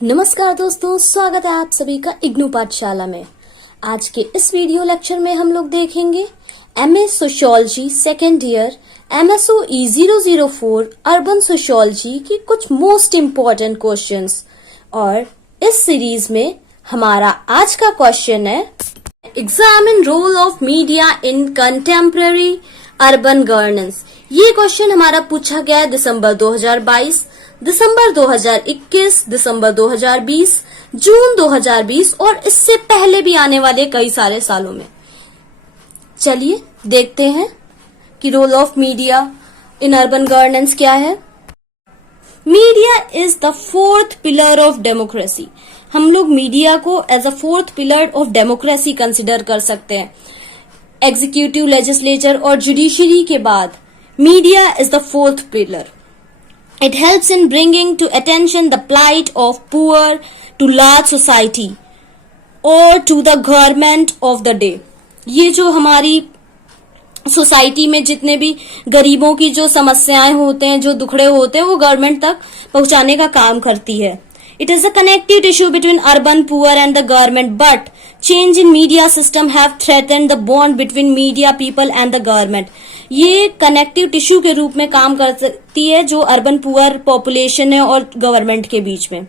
नमस्कार दोस्तों, स्वागत है आप सभी का इग्नू पाठशाला में। आज के इस वीडियो लेक्चर में हम लोग देखेंगे MA sociology second year MSOE 004 urban sociology की कुछ मोस्ट इम्पोर्टेंट क्वेश्चंस। और इस सीरीज में हमारा आज का क्वेश्चन है examine role of media in contemporary urban governance. ये क्वेश्चन हमारा पूछा गया है दिसंबर 2022, दिसंबर 2021, दिसंबर 2020, जून 2020 और इससे पहले भी आने वाले कई सारे सालों में। चलिए देखते हैं कि role of media in urban governance क्या है। Media is the fourth pillar of democracy. हम लोग मीडिया को as a fourth pillar of democracy consider कर सकते हैं। एग्जीक्यूटिव, लेजिस्लेचर और जुडिशरी के बाद media is the fourth pillar. It helps in bringing to attention the plight of poor to large society or to the government of the day। ये जो हमारी society में जितने भी गरीबों की जो समस्याएं होते हैं, जो दुखड़े होते हैं, वो गवर्नमेंट तक पहुंचाने का काम करती है। It is a connective tissue between urban poor and the government, but change in media system have threatened the bond between media people and the government। ये कनेक्टिव टिश्यू के रूप में काम कर सकती है जो अर्बन पुअर पॉपुलेशन है और गवर्नमेंट के बीच में।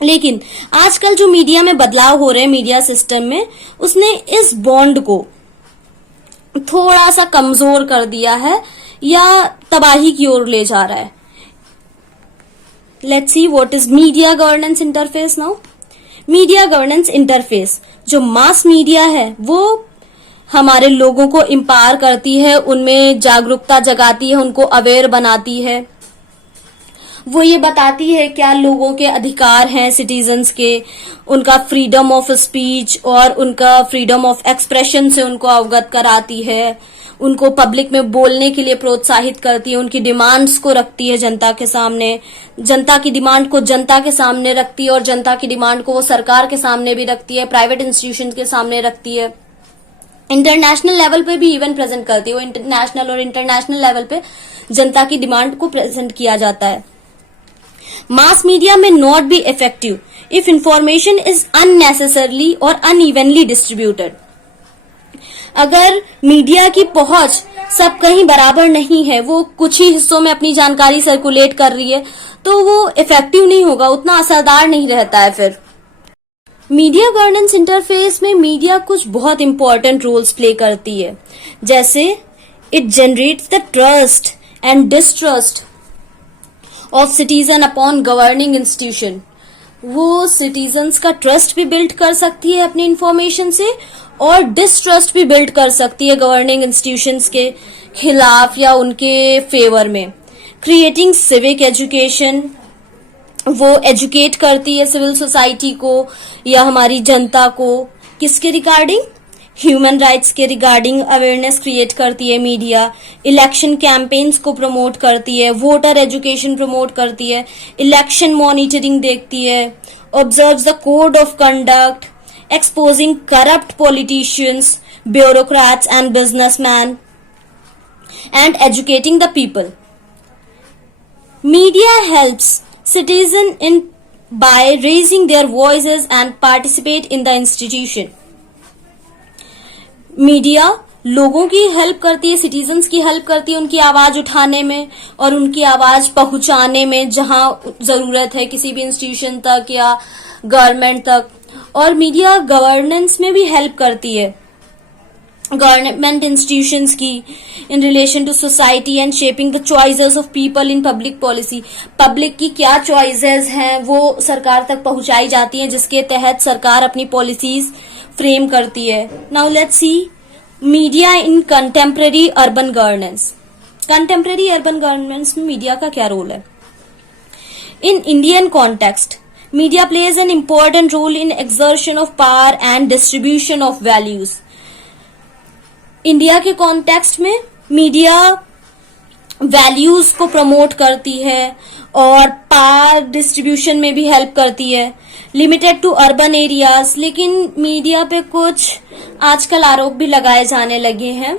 लेकिन आजकल जो मीडिया में बदलाव हो रहे हैं मीडिया सिस्टम में, उसने इस बॉन्ड को थोड़ा सा कमजोर कर दिया है या तबाही की ओर ले जा रहा है। Let's see what is media governance interface now. Media governance interface, जो मास मीडिया है वो हमारे लोगों को एम्पावर करती है, उनमें जागरूकता जगाती है, उनको अवेयर बनाती है। वो ये बताती है क्या लोगों के अधिकार हैं सिटीजन्स के, उनका फ्रीडम ऑफ स्पीच और उनका फ्रीडम ऑफ एक्सप्रेशन से उनको अवगत कराती है, उनको पब्लिक में बोलने के लिए प्रोत्साहित करती है, उनकी डिमांड्स को रखती है जनता के सामने, जनता की डिमांड को जनता के सामने रखती है और जनता की डिमांड को वो सरकार के सामने भी रखती है, प्राइवेट इंस्टीट्यूशन के सामने रखती है। इंटरनेशनल लेवल पे भी इवन प्रेजेंट करती है। वो इंटरनेशनल और इंटरनेशनल लेवल पे जनता की डिमांड को प्रेजेंट किया जाता है। मास मीडिया में not be effective if information is unnecessarily और अनइवनली डिस्ट्रीब्यूटेड। अगर मीडिया की पहुंच सब कहीं बराबर नहीं है, वो कुछ ही हिस्सों में अपनी जानकारी सर्कुलेट कर रही है, तो वो इफेक्टिव नहीं होगा, उतना असरदार नहीं रहता है। फिर मीडिया गवर्नेंस इंटरफेस में मीडिया कुछ बहुत इंपॉर्टेंट रोल्स प्ले करती है, जैसे it generates the trust and distrust of citizen upon governing institution. वो सिटीजन्स का ट्रस्ट भी बिल्ड कर सकती है अपनी इंफॉर्मेशन से और डिस्ट्रस्ट भी बिल्ड कर सकती है गवर्निंग इंस्टीट्यूशंस के खिलाफ या उनके फेवर में। क्रिएटिंग सिविक एजुकेशन, वो एजुकेट करती है सिविल सोसाइटी को या हमारी जनता को किसके रिगार्डिंग, ह्यूमन राइट्स के रिगार्डिंग अवेयरनेस क्रिएट करती है मीडिया। इलेक्शन कैंपेन्स को प्रमोट करती है, वोटर एजुकेशन प्रमोट करती है, इलेक्शन मॉनिटरिंग देखती है, observes the code of conduct, exposing corrupt politicians, bureaucrats and businessman and educating the people. Media helps citizen in by raising their voices and participate in the institution। Media लोगों की help करती है, citizens की help करती है उनकी आवाज उठाने में और उनकी आवाज पहुंचाने में जहां जरूरत है, किसी भी इंस्टीट्यूशन तक या गवर्नमेंट तक। और मीडिया गवर्नेंस में भी हेल्प करती है गवर्नमेंट इंस्टीट्यूशंस की in relation to society and shaping the choices of people in public policy. Public की क्या चॉइसेस हैं वो सरकार तक पहुंचाई जाती हैं, जिसके तहत सरकार अपनी पॉलिसीज फ्रेम करती है। Now let's see media in contemporary urban governance. Contemporary urban governance में मीडिया का क्या रोल है? In Indian context media plays an important role in exertion of power and distribution of values. India के context में media values को promote करती है और पावर डिस्ट्रीब्यूशन में भी हेल्प करती है, लिमिटेड टू अर्बन एरियाज। लेकिन मीडिया पे कुछ आजकल आरोप भी लगाए जाने लगे हैं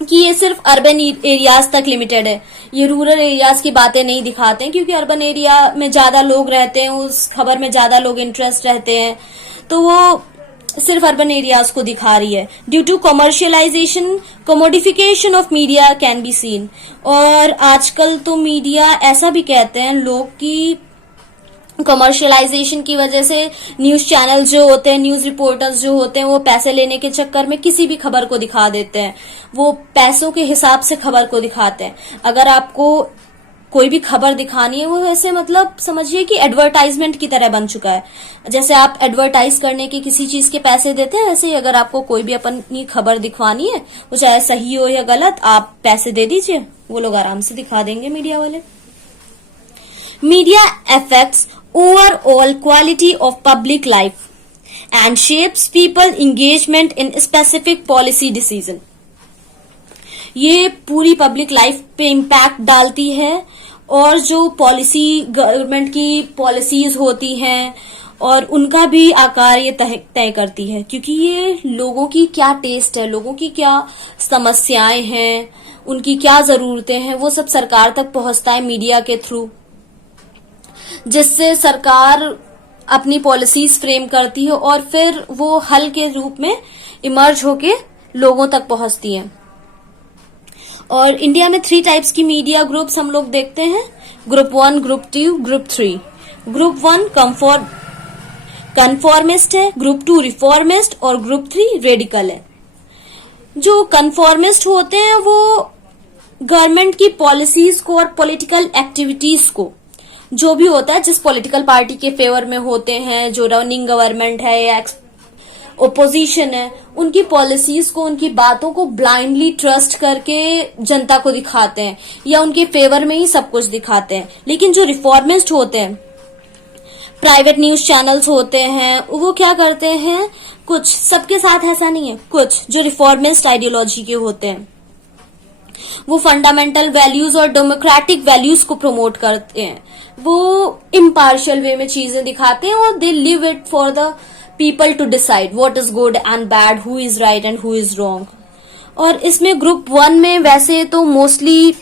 कि ये सिर्फ अर्बन एरियाज तक लिमिटेड है, ये रूरल एरियाज की बातें नहीं दिखाते हैं, क्योंकि अर्बन एरिया में ज्यादा लोग रहते हैं, उस खबर में ज्यादा लोग इंटरेस्ट रहते हैं, तो वो सिर्फ अर्बन एरियाज को दिखा रही है। Due to commercialisation commodification of media can be seen. और आजकल तो मीडिया ऐसा भी कहते हैं लोग कि कमर्शियलाइजेशन की वजह से न्यूज चैनल जो होते हैं, न्यूज रिपोर्टर्स जो होते हैं, वो पैसे लेने के चक्कर में किसी भी खबर को दिखा देते हैं, वो पैसों के हिसाब से खबर को दिखाते हैं। अगर आपको कोई भी खबर दिखानी है, वो वैसे मतलब समझिए कि एडवर्टाइजमेंट की तरह बन चुका है। जैसे आप एडवर्टाइज करने के किसी चीज के पैसे देते हैं, वैसे ही अगर आपको कोई भी अपनी खबर दिखवानी है, वो चाहे सही हो या गलत, आप पैसे दे दीजिए, वो लोग आराम से दिखा देंगे, मीडिया वाले। Media affects overall quality of public life and shapes people engagement in specific policy decision। ये पूरी पब्लिक लाइफ पे इम्पैक्ट डालती है, और जो पॉलिसी गवर्नमेंट की पॉलिसीज होती हैं और उनका भी आकार ये तय करती है, क्योंकि ये लोगों की क्या टेस्ट है, लोगों की क्या समस्याएं हैं, उनकी क्या जरूरतें हैं, वो सब सरकार तक पहुंचता है मीडिया के थ्रू, जिससे सरकार अपनी पॉलिसीज फ्रेम करती है और फिर वो हल के रूप में इमर्ज होके लोगों तक पहुंचती है। और इंडिया में 3 टाइप्स की मीडिया ग्रुप्स हम लोग देखते हैं, group 1, group 2, group 3। Group 1 conformist है, ग्रुप 2 रिफॉर्मिस्ट और ग्रुप 3 रेडिकल है। जो कन्फॉर्मिस्ट होते हैं वो गवर्नमेंट की पॉलिसीज को और पॉलिटिकल एक्टिविटीज को, जो भी होता है जिस पॉलिटिकल पार्टी के फेवर में होते हैं, जो रनिंग गवर्नमेंट है या ओपोजिशन है, उनकी पॉलिसीज को, उनकी बातों को ब्लाइंडली ट्रस्ट करके जनता को दिखाते हैं या उनके फेवर में ही सब कुछ दिखाते हैं। लेकिन जो रिफॉर्मिस्ट होते हैं, प्राइवेट न्यूज चैनल्स होते हैं, वो क्या करते हैं, कुछ, सबके साथ ऐसा नहीं है, कुछ जो रिफॉर्मिस्ट आइडियोलॉजी के होते हैं वो फंडामेंटल वैल्यूज और डेमोक्रेटिक वैल्यूज को प्रमोट करते हैं, वो इम्पार्शियल वे में चीजें दिखाते हैं और they leave it for the people to decide what is good and bad, who is right and who is wrong. और इसमें ग्रुप 1 में वैसे तो मोस्टली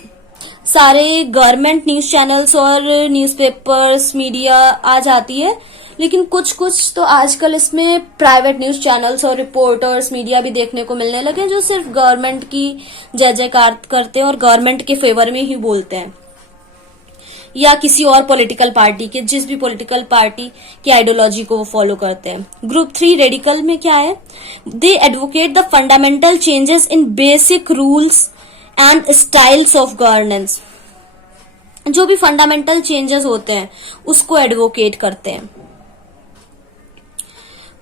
सारे गवर्नमेंट न्यूज चैनल्स और न्यूज़पेपर्स मीडिया आ जाती है, लेकिन कुछ कुछ तो आजकल इसमें प्राइवेट न्यूज चैनल्स और रिपोर्टर्स मीडिया भी देखने को मिलने लगे, जो सिर्फ गवर्नमेंट की जय जयकार करते हैं और गवर्नमेंट के फेवर में ही बोलते हैं, या किसी और पॉलिटिकल पार्टी के, जिस भी पॉलिटिकल पार्टी की आइडियोलॉजी को वो फॉलो करते हैं। ग्रुप 3 रेडिकल में क्या है, they advocate the fundamental changes in basic rules and styles of governance. जो भी फंडामेंटल चेंजेस होते हैं उसको एडवोकेट करते हैं।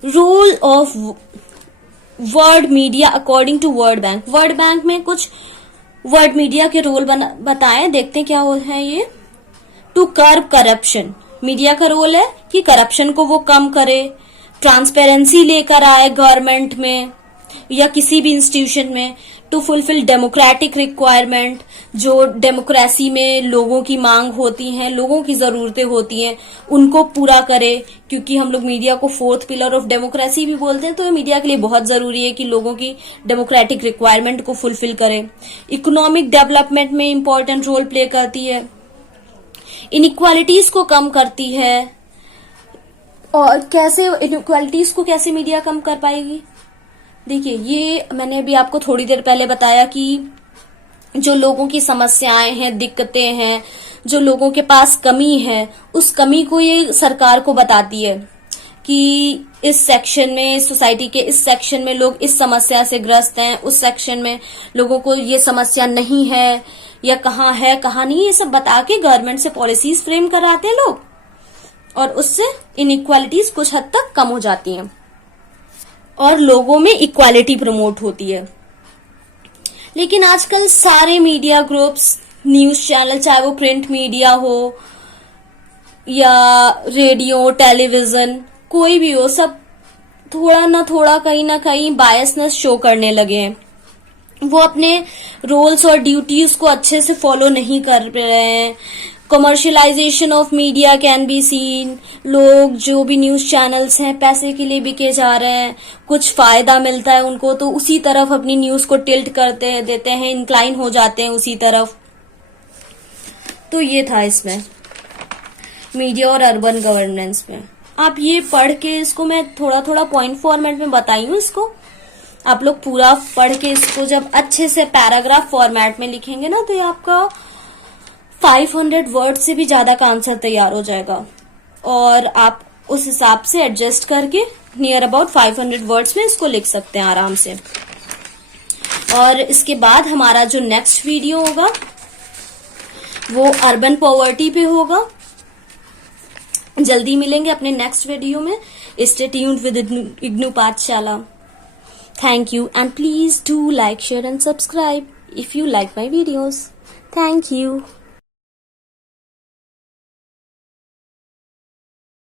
Role of world media according to world bank. World bank में कुछ वर्ड मीडिया के रोल बताएं, देखते हैं क्या है ये। टू कर्ब करप्शन, मीडिया का रोल है कि करप्शन को वो कम करे, ट्रांसपेरेंसी लेकर आए गवर्नमेंट में या किसी भी इंस्टीट्यूशन में। टू फुलफिल डेमोक्रेटिक रिक्वायरमेंट, जो डेमोक्रेसी में लोगों की मांग होती हैं, लोगों की जरूरतें होती हैं, उनको पूरा करे, क्योंकि हम लोग मीडिया को 4th पिलर ऑफ डेमोक्रेसी भी बोलते हैं, तो ये मीडिया के लिए बहुत जरूरी है कि लोगों की डेमोक्रेटिक रिक्वायरमेंट को फुलफिल करे। इकोनॉमिक डेवलपमेंट में इंपॉर्टेंट रोल प्ले करती है, इनइक्वालिटीज को कम करती है। और कैसे इनइक्वालिटीज को कैसे मीडिया कम कर पाएगी, देखिए ये मैंने अभी आपको थोड़ी देर पहले बताया कि जो लोगों की समस्याएं हैं, दिक्कतें हैं, जो लोगों के पास कमी है, उस कमी को ये सरकार को बताती है कि इस सेक्शन में, सोसाइटी के इस सेक्शन में लोग इस समस्या से ग्रस्त हैं, उस सेक्शन में लोगों को ये समस्या नहीं है या कहाँ है कहाँ नहीं, ये सब बता के गवर्नमेंट से पॉलिसीज फ्रेम कराते हैं लोग, और उससे इनइक्वालिटीज कुछ हद तक कम हो जाती हैं और लोगों में इक्वालिटी प्रमोट होती है। लेकिन आजकल सारे मीडिया ग्रुप्स, न्यूज चैनल, चाहे वो प्रिंट मीडिया हो या रेडियो, टेलीविजन, कोई भी हो, सब थोड़ा ना थोड़ा कहीं ना कहीं बायसनेस शो करने लगे हैं। वो अपने रोल्स और ड्यूटीज को अच्छे से फॉलो नहीं कर रहे हैं, commercialisation of media can be scene. लोग जो भी न्यूज चैनल्स हैं पैसे के लिए बिके जा रहे हैं, कुछ फायदा मिलता है उनको तो उसी तरफ अपनी न्यूज को टिल्ट करते देते हैं, इंक्लाइन हो जाते हैं उसी तरफ। तो ये था इसमें मीडिया और अर्बन गवर्नेंस में। आप ये पढ़ के इसको मैं थोड़ा थोड़ा पॉइंट फॉर्मेट में बताई हूँ, इसको आप लोग पूरा पढ़ के इसको जब अच्छे से पैराग्राफ फॉर्मेट में लिखेंगे ना तो ये आपका 500 वर्ड से भी ज्यादा का आंसर तैयार हो जाएगा, और आप उस हिसाब से एडजस्ट करके नियर अबाउट 500 वर्ड्स में इसको लिख सकते हैं आराम से। और इसके बाद हमारा जो नेक्स्ट वीडियो होगा वो अर्बन पॉवर्टी पे होगा। जल्दी मिलेंगे अपने नेक्स्ट वीडियो में। स्टे ट्यून्ड विद इग्नू पाठशाला। Thank you, and please do like, share and subscribe if you like my videos. Thank you.